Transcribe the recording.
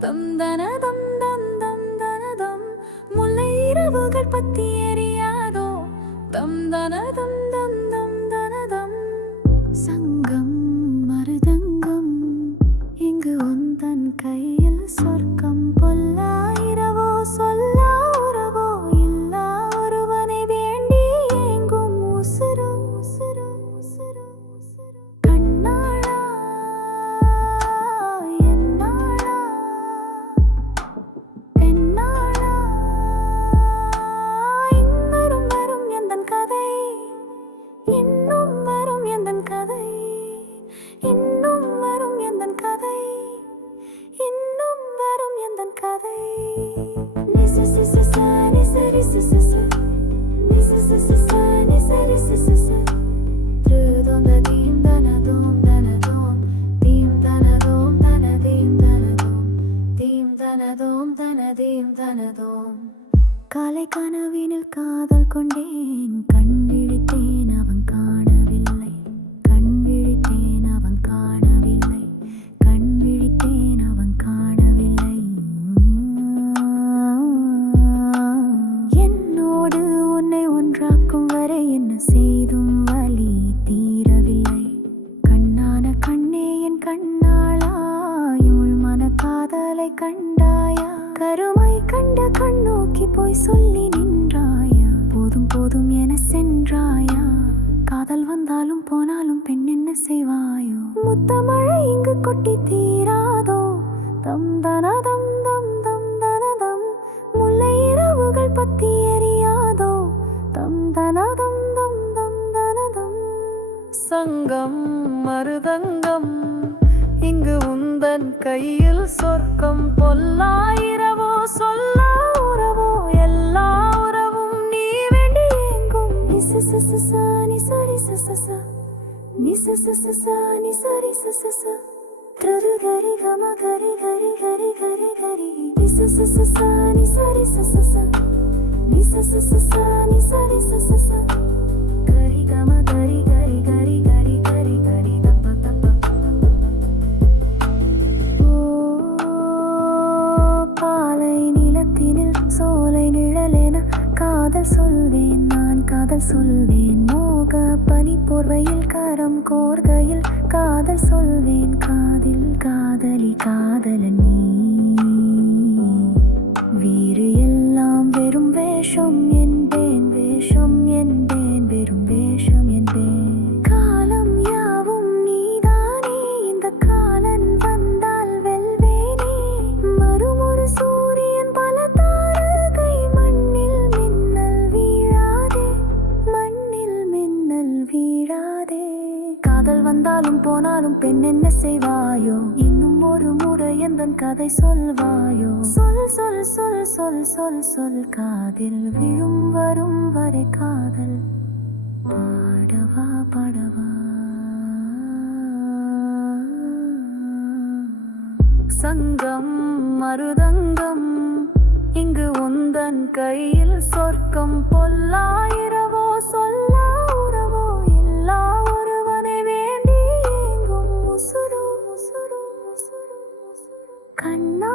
தம் தனதம் தம் தம் தனதம் முல்லை இரவுகள் பத்தி எரியாதோ தம் தனதம் தம் தம் தனதம் சங்கம் மருதங்கம் இங்கு உந்தன் கையில் சொர்க்கம் பொல்லாயிரவோ சொல்லா உறவோ இல்லா ஒருவனை வேண்டி ஏங்கும் உசுரு உசுரு உசுரு உசுரு கண்ணாளா என்னாளா பெண்ணாளா இன்னும் வரும் எந்தன் கதை இன்னும் வரும் எந்தன் கதை இன்னும் வரும் எந்தன் கதை இன்னும் வரும் எந்தன் கதை காலை கனவினில் காதல் கொண்டேன் கண் விழித்தேன் அவன் காணவில்லை கண் விழித்தேன் அவன் காணவில்லை கண் விழித்தேன் அவன் காணவில்லை என்னோடு உன்னை ஒன்றாக்கும் வரை என்ன செய்தும் வலி தீரவில்லை கண்ணான கண்ணே என் கண்ணாளா இவள் மன காதலை கண்டாயா கருமை கண்ட கண்ணோக்கி போய் சொல்லி நின்றாயா போதும் போதும் என சென்றாயா காதல் வந்தாலும் போனாலும் பெண் என்ன செய்வாயோ முத்தமழை இங்கு கொட்டி தீராதோ தம் தனதம் தம் தம் தனதம் முல்லை இரவுகள் பத்தி எரியாதோ தம் தனதம் தம் தம் தனதம் சங்கம் மருதங்கம் இங்கு உந்தன் கையில் சொர்க்கம் பொல்லாயிரவோ சொல்லா உறவோ எல்லா உறவும் நீ வேண்டி எங்கும் நிசசசசா நிசரி சசசா நிசசசசா நிசரி சசசா கரு கரி கம கரி கரி கரி கரி கரி நிசசசசா நிசரி சசசா நிசசசசா நிசரி சசசா கரி கம கரி கரி கரி கரி கரி கரி தப்ப தப்ப பாலை நிலத்தினில் சோலை நிழலென காதல் சொல்வேன் நான் காதல் சொல்வேன் மோக பனி போர்வையில் கரம் கோர்கையில் காதல் சொல்வேன் காதில் காதலி காதலன் நீ வேறு எல்லாம் வெறும் வேஷம் என்பேன் வேஷம் என்பேன் வெறும் வேஷம் என்பேன் காலம் யாவும் நீதானே இந்த காலன் வந்தால் வெல்வேனே மறுமொரு சூரியன் பல தாரகை மண்ணில் மின்னல் வீழாதே மண்ணில் மின்னல் வீழாதே காதல் வந்தாலும் போனாலும் பெண் என்ன செய்வாயோ இன்னும் ஒரு முறை எந்தன் கதை சொல்வாயோ சொல் சொல் சொல் சொல் சொல் சொல் காதில் விழும் வரும் வரை காதல் பாடவா பாடவா சங்கம் மருதங்கம் இங்கு உந்தன் கையில் சொர்க்கம் பொல்லாயிரவோ சொல்லா உறவோ எல்லா ஒருவனை வேண்டி எங்கும் உசுரு உசுரு உசுரு உசுரு கண்ணா